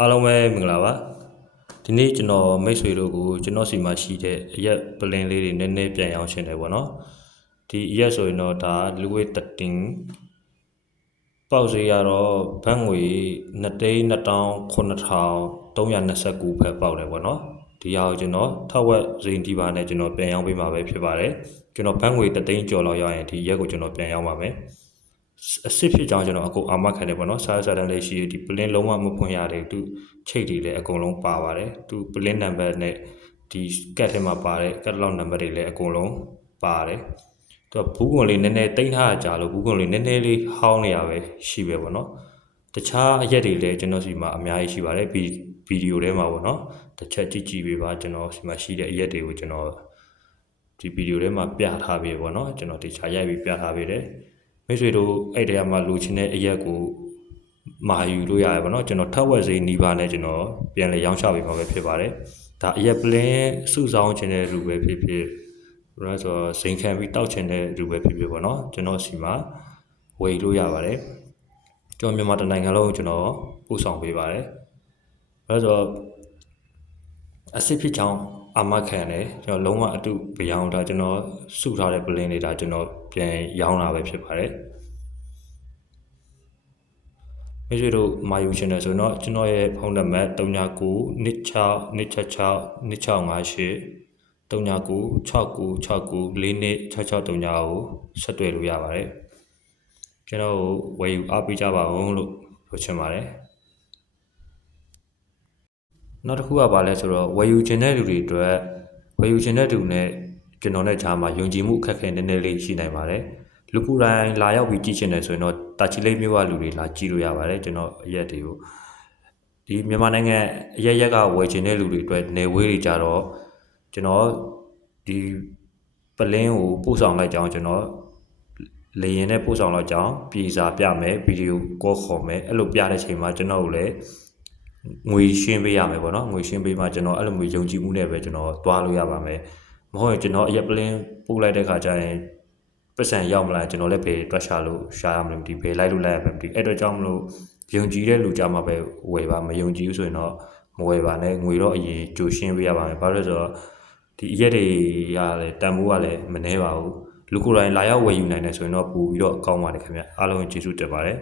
အားလုံးပဲမင်္ဂလာပါဒီနေ့ကျွန်တော်မိတ်ဆွေတို့ကိုကျွန်တော်စီမှာရှိတဲ့အရက်ပလင်လေးတွေနည်းနည်းပြန်အောင်ရှင်းတယ်ပေါ့နော်ဒီအရက်ဆိုရင်တော့ဒါလူဝေးတတင်ပေါက်စေရတော့ဘတ်ငွေ2,200,9,329ဖက်ပေါက်တယ်ပေါ့နော်ဒီဟာကိုကျွန်တော်ထောက်ဝက်စိန်ဒီပါနဲ့ကျွန်တော်ပြန်အောင်ပေးမှာပဲဖြစ်ပါတယ်ကျွန်တော်ဘတ်ငွေ3,000,000ကျော်လောက်ရရင်ဒီရက်ကိုကျွန်တော်ပြန်အောင်ပါမယ်အစစ်ဖြစ်ကြောင်းကျွန်တော်အကုန်အာမခံတယ်ပေါ့နော်စားတန်းလေးရှိဒီပလင်းလုံးဝမဖွင့်ရတယ်သူချိတ်တွေလည်းအကုန်လုံးပါပါတယ်သူပလင်းနံပါတ်နဲ့ဒီကတ်ထဲမှာပါတဲ့ကတ်လောက်နံပါတ်တွေလည်းအကုန်လုံးပါတယ်သူဘူးကွန်လေးနည်းနည်းတိမ့်ထားကြလို့ဘူးကွန်လေးနည်းနည်းလေးဟောင်းနေရပဲရှိပဲပေါ့နော်တခြားအရက်တွေလည်းကျွန်တော်စီမှာအများကြီးရှိပါတယ်ဗီဒီယိုထဲမှာပေါ့နော်တစ်ချက်ကြည့်ပေးပါကျွန်တော်စီမှာရှိတဲ့အရက်တွေကိုကျွန်တော်ဒီဗီဒီယိုထဲမှာပြထားပေးပေါ့နော်ကျွန်တော်တခြားရိုက်ပြီးပြထားပေးတယ်မိတ်ဆွေတို့အဲ့တည်းကမှလူချင်းတဲ့အရက်ကိုမာယူလို့ရတယ်ပေါ့နော်ကျွန်တော်ထပ်ဝက်စိနီးပါးနဲ့ကျွန်တော်ပြန်လေရောင်းချပေးမှာပဲဖြစ်ပါတယ်ဒါအရက်ပလင်းစုဆောင်ခြင်းတဲ့လူပဲဖြစ်ဖြစ်ဘယ်လိုဆိုဇိမ်ခံပြီးတောက်ခြင်းတဲ့လူပဲဖြစ်ဖြစ်ပေါ့နော်ကျွန်တော်စီမှာဝယ်လို့ရပါတယ်ကျွန်တော်မြန်မာတနိုင်ငံလုံးကျွန်တော်ပို့ဆောင်ပေးပါတယ်ဘယ်လိုဆိုအစစ်ဖြစ်ချောင်းအာမခံတယ်ကျွန်တော်လုံးဝအတုပြောင်းတာကျွန်တော်စုထားတဲ့ပလင်းတွေဒါကျွန်တော်ပြန်ရောင်းတာပဲဖြစ်ပါတယ်မိတ်ဆွေတို့မာယူရှင်တယ်ဆိုတော့ကျွန်တော်ရဲ့ဖုန်းနံပါတ်399626583996696949426639ကိုဆက်သွယ်လို့ရပါတယ်ကျွန်တော်ဝယ်ယူအားပေးကြပါဦးလို့ပြောချင်ပါတယ်နောက်တစ်ခုကဘာလဲဆိုတော့ဝယ်ယူခြင်းတဲ့လူတွေအတွက်ဝယ်ယူခြင်းတဲ့သူနဲ့ကျွန်တော်နဲ့ကြားမှာယုံကြည်မှုအခက်အခဲနည်းနည်းလေးရှိနိုင်ပါတယ်လူကိုယ်တိုင်လာရောက်ပြီးကြည့်ချင်တယ်ဆိုရင်တော့တာချီလိတ်မြို့ကလူတွေလာကြည့်လို့ရပါတယ်ကျွန်တော်အရက်တွေကိုဒီမြန်မာနိုင်ငံအရက်ကဝယ်ချင်တဲ့လူတွေအတွက်နေဝေးတွေကြတော့ကျွန်တော်ဒီပလင်းကိုပို့ဆောင်လိုက်ကြောင်းကျွန်တော်လေရင်နဲ့ပို့ဆောင်လိုက်ကြောင်းပြည်စာပြမယ်ဗီဒီယိုကောခေါ်မယ်အဲ့လိုပြတဲ့ချိန်မှာကျွန်တော်ကိုလည်းငွေရှင်းပေးရမယ်ပေါ့နော်ငွေရှင်းပေးမှကျွန်တော်အဲ့လိုမျိုးယုံကြည်မှုနဲ့ပဲကျွန်တော်တွားလို့ရပါမယ်မဟုတ်ရင်ကျွန်တော်အရက်ပလင်းပို့လိုက်တဲ့ခါကျရင်ပတ်စံရောက်မလားကျွန်တော်လည်းဘယ်တွက်ရှာလို့ရှာရမလို့ဒီဘယ်လိုက်လို့လိုက်ရမှာဒီအဲ့တော့ကြောင့်မလို့ယုံကြည်တဲ့လူကြမှာပဲဝယ်ပါမယုံကြည်ဘူးဆိုရင်တော့မဝယ်ပါနဲ့ငွေတော့အရင်ကြိုရှင်းပေးရပါမယ်ဘာလို့လဲဆိုတော့ဒီအရက်တွေကလည်းတန်ဖိုးကလည်းမနှဲပါဘူးလူကိုယ်တိုင်လာရောက်ဝယ်ယူနိုင်တယ်ဆိုရင်တော့ပို့ပြီးတော့ကောင်းပါတယ်ခင်ဗျအားလုံးကျေးဇူးတင်ပါတယ်